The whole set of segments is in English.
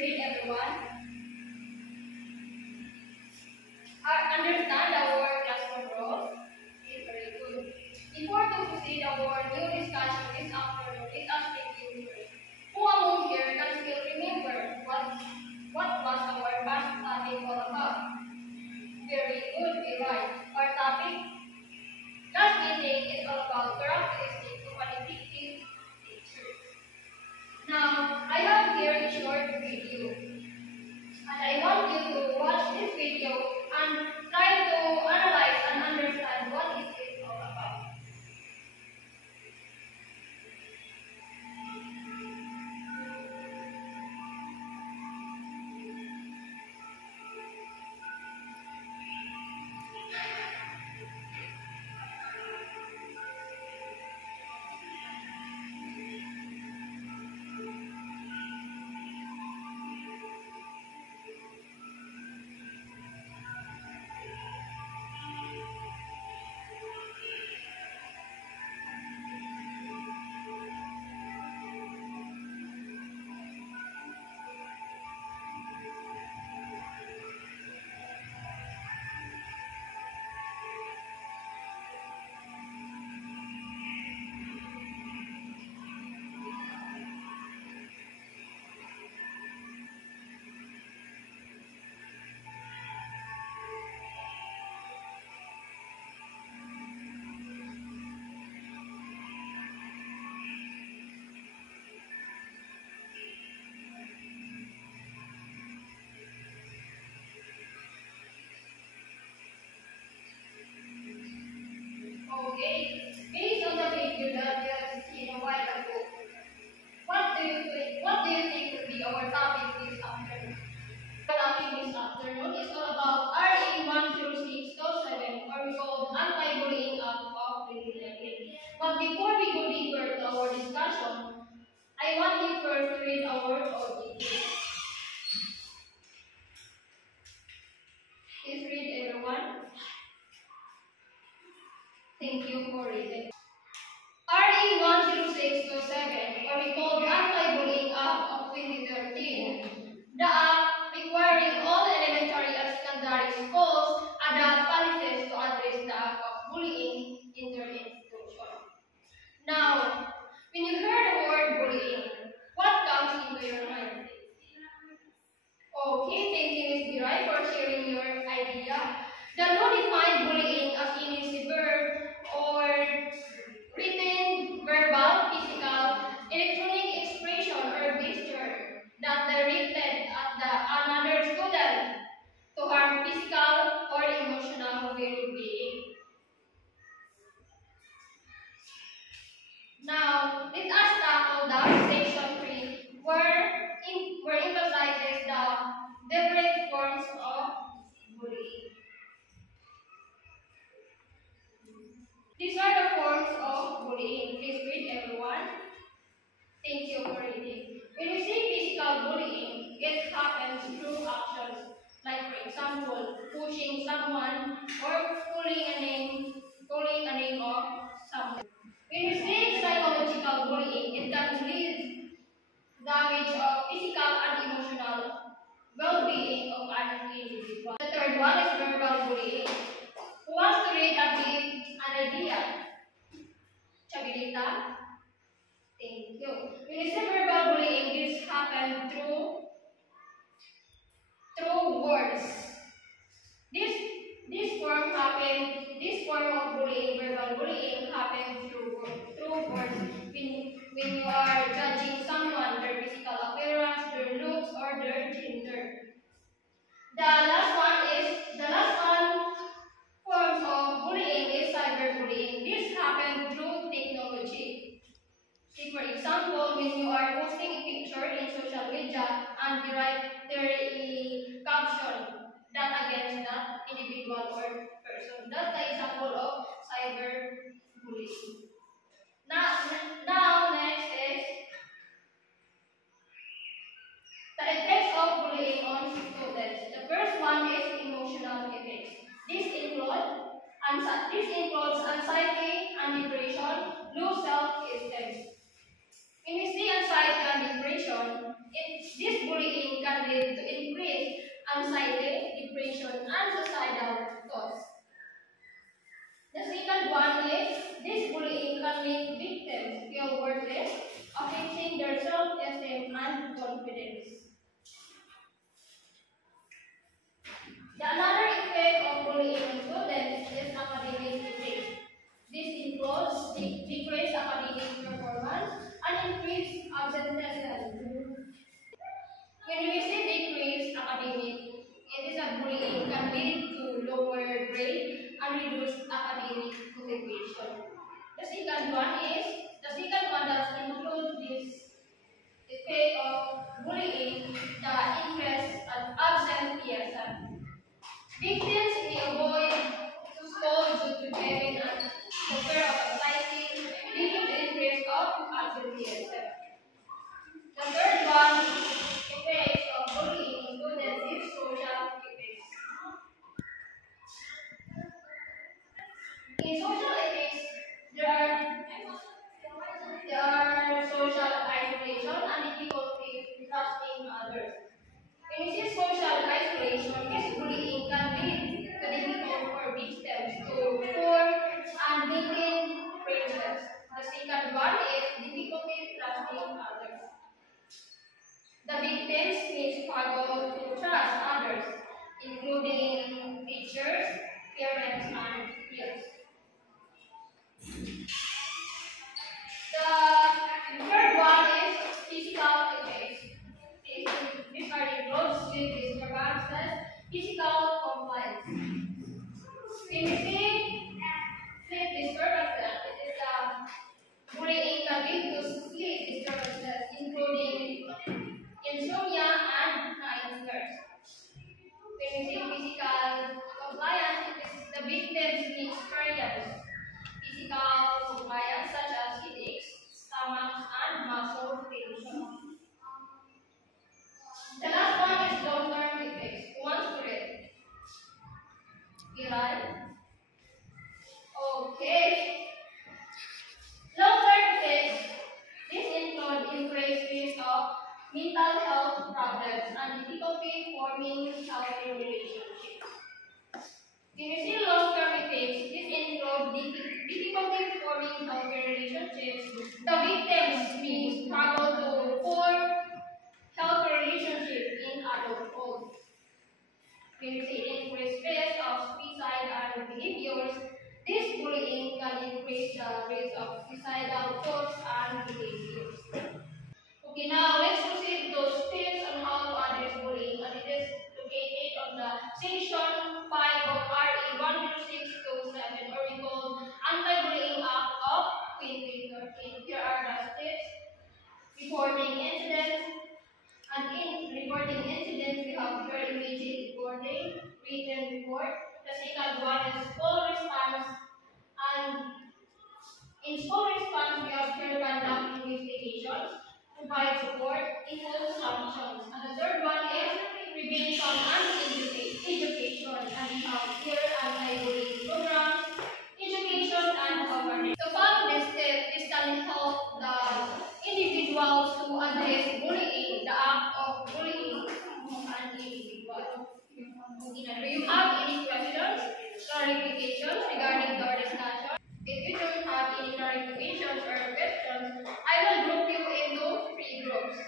read, everyone. Understand our classroom rules? Okay, very good. Before to proceed our new discussion this afternoon, let us review first. Who among here can still remember what was our past topic all about? Very good, be right. Our topic last meeting is all about characteristics of an effective teacher. Now, I have here a short video, and I want you to watch this video and try to analyze and understand what is it all about. Okay, based on the video that you have seen a while ago, what do you think will be our topic this afternoon? Our topic this afternoon is all about RA 10627, or we call Anti-Bullying Act of 2011. But before we go deeper to our discussion, I want you first to read our objective. Please read, everyone. Thank you for reading. RA 10627, or we call the Anti-Bullying Act of 2013. The act requiring all elementary and secondary schools adopt policies to address the act of bullying in their institution. Now, when you hear the word bullying, what comes into your mind? Okay, thank you, Ms. Biray, for sharing your idea. The law defines bullying as any severe or written, verbal, physical, electronic expression or gesture that directed at another student to harm physical or emotional well-being. Now, let us tackle the section 3, where emphasizes the different forms of bullying. These are the forms of bullying. Please read, everyone. Thank you for reading. When we say physical bullying, it happens through actions, like for example, pushing someone or calling a name of someone. When we say psychological bullying, it can lead damage of physical and emotional well-being of an individual. The third one is verbal bullying. Who wants to read and give an idea? Chabilita? Thank you. When you say verbal bullying, this happens through words. This form of bullying, verbal bullying, happens through words. When you are judging someone, their physical appearance, their looks, or their gender. The last one forms of bullying is cyberbullying. This happens through technology. Take for example, when you are posting a picture in social media and you write there a caption that against that individual or person. That's the example of cyberbullying. Now next is the effects of bullying on students. The first one is emotional effects. This includes anxiety and depression, low self-esteem. When we see anxiety and depression, this bullying can lead to increased anxiety, depression, and suicidal thoughts. The second one is this bullying can make victims feel worthless, affecting their self-esteem and confidence. The another effect of bullying on students is academic defeat. This includes decreased academic performance and increased absenteeism. When we say decreased academic, it is a bullying can lead to lower grade and reduced academic motivation. The second one that includes this effect of bullying, the increase of absenteeism. Victims may avoid school due to pain and the fear of anxiety, leading to increase of absenteeism. The third one, effects of bullying in students is social effects. In social effects, there are social isolation and difficulty trusting others. When we see social isolation, this bullying can lead to difficult for victims to form and maintain friendships. The second one is difficulty trusting others. The victims may struggle to trust others, including teachers, parents, and peers. The third one is physical effects. These are include sleep disturbances, physical compliance. When we say sleep disturbances, it is bullying can lead to sleep disturbances, including insomnia and nightmares. When we say physical compliance, it is the victims may experience physical compliance such as headaches, stomach, and muscle tension. The last one is long-term effects. Who wants to read? Kiran? Okay. Long-term effects. This include increased risk of mental health problems and difficulty forming healthy relationships. When we see long-term effects, this include difficulty forming healthy relationships. The victims may struggle to form healthy relationships in adulthood. When we say increased risk of suicide and behaviors, this bullying can increase the risk of suicidal thoughts and behaviors. Okay, now let's proceed to tips on how to address bullying, and it is located on the section 5 of RE 10627, or we call Anti-Bullying Act of 2013. Here are the steps: reporting incidents. And in reporting incidents, we have your immediate reporting, written report. The second one is school response. And in school response, we have your conduct investigations, provide support, impose sanctions. And the third one is prevention and education. And we have here anti-bullying programs, education, and awareness. To follow this step, this can help the individuals to address bullying, the act of bullying of an individual. Do you have any questions, clarifications regarding our discussion? If you don't have any clarifications or questions, I will group you into 3 groups.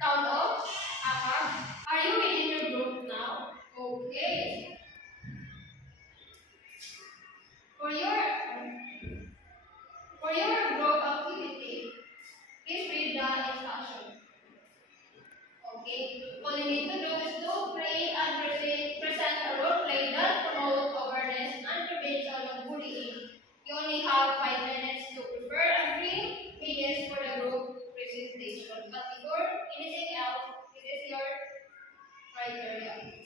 Count off, Ahab. Are you within your group now? Okay. For your group activity, please read the instruction. Okay. All you need to do is to create and present a role play that promotes awareness and prevention of bullying. You only have 5 minutes to prepare and 3 minutes for the group presentation. But before anything else, it is your criteria.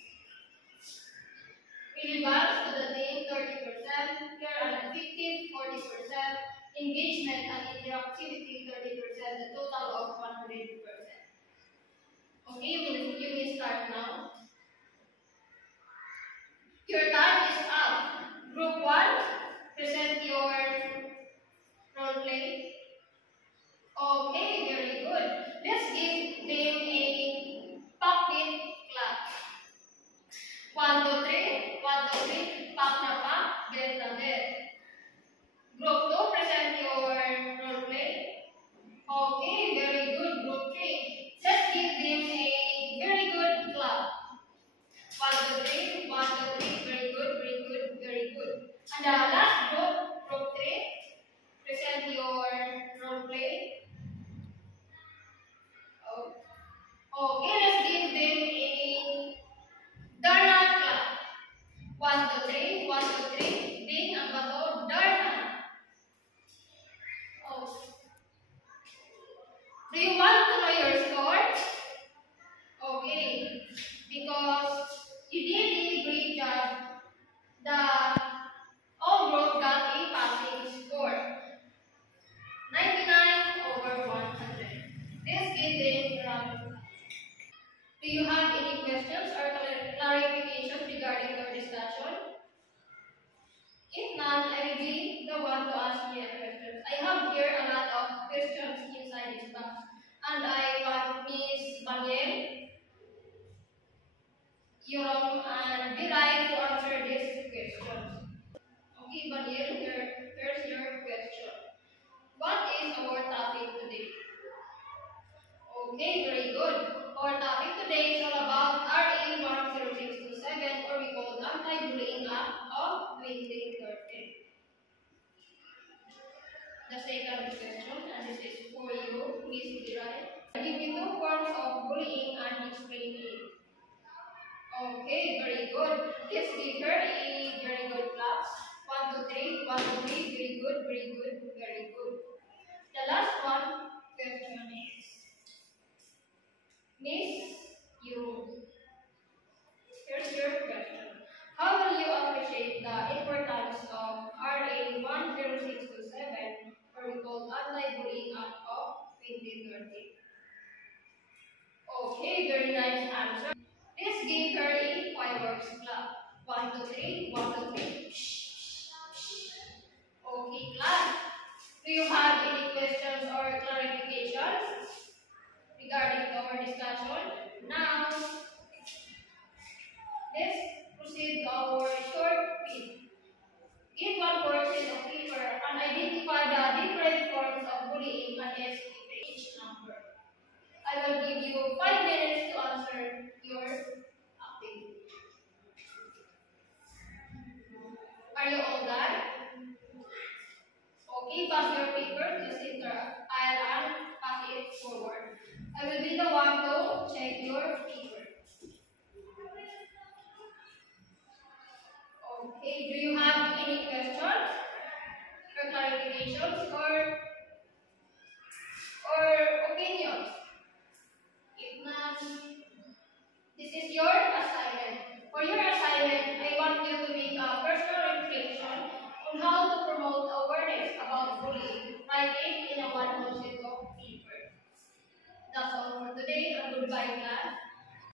Relevance to the theme 30%, care and effective 40%, engagement and interactivity 30%, the total of 100%. Okay, you may start now. Your time is up. Group 1, present your role play. Okay, very good. Let's give them a pocket because you did a great job. The all group got a passing score, 99/100. This gave them round. Do you have any questions or clarifications regarding our discussion? If not, I will be the one to ask you a question. I have here a lot of questions inside this box, and I want Miss Bangel, Yurong, and Virai to answer these questions. Okay, Bangel, here's your question. What is our topic today? Okay, very good. Our topic today is all about RA 10627, or we call Anti-Bullying Act of 2013. The second question, and this is for you, Miss Virai. Give me two forms of bullying and explain it. Okay, very good. Yes, give her a very good claps. 1, 2, 3, 1, 2, 3. Very good, very good, very good. The last one question is Miss You. Here's your question. How will you appreciate the importance of RA 10627, or we call Anti-Bullying Act of 2013? Okay, very nice answer. Let's give her a fireworks clap. 1, 2, 3, 1, 2, 3. Okay, clap. Do you have any questions or clarifications regarding our discussion? Now, let's proceed to our short quiz. Give one portion of paper and identify the different forms of bullying and each number. I will give you 5 minutes to answer your activity. Are you all done? Okay, pass your paper to the center. I'll pass it forward. I will be the one to check your paper. Okay, do you have any questions or clarifications or opinions? If not, this is your assignment. For your assignment, I want you to make a personal reflection on how to promote awareness about bullying. Write it in a one sheet of paper. That's all for today, and goodbye class.